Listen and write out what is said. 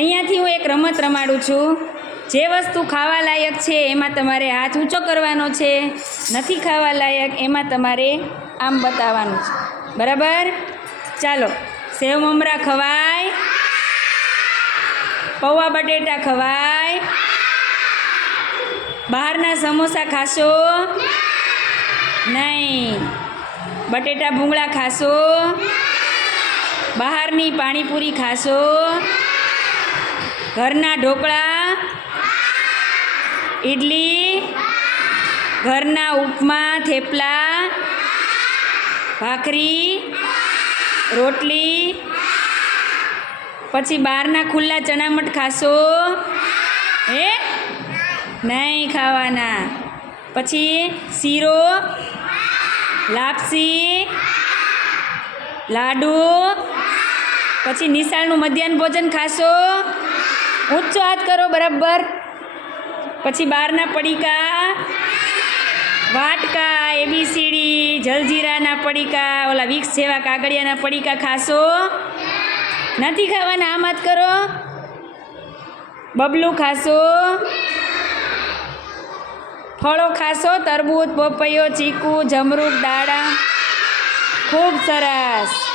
અહીંયાથી હું એક રમત રમાડું છું. જે વસ્તુ ખાવા લાયક છે એમાં તમારે હાથ ઊંચો કરવાનો છે, નથી ખાવા લાયક એમાં તમારે આમ બતાવવાનું છે. બરાબર? ચાલો. સેવ મમરા ખવાય? પૌવા બટેટા ખવાય? બહારના સમોસા ખાશો? નહીં. બટેટા ભૂંગળા ખાશો? બહારની પાણીપુરી ખાશો? ઘરના ઢોકળા, ઇડલી, ઘરના ઉપમા, થેપલા, ભાખરી, રોટલી, પછી બહારના ખુલ્લા ચણામઠ ખાશો? હે? નહીં ખાવાના. પછી શીરો, લાપસી, લાડુ, પછી નિશાળનું મધ્યાહન ભોજન ખાશો? ઊંચો હાથ કરો બરાબર. પછી બહારના પડીકા, વાટકા, એબીસીડી, જલજીરાના પડીકા, ઓલા વિક્સ જેવા કાગળિયાના પડીકા ખાશો? નથી ખાવાના. આમ હાથ કરો. બબલું ખાશો? ફળો ખાશો? તરબૂચ, પપૈયો, ચીકુ, જમરૂખ, દાડમ. ખૂબ સરસ.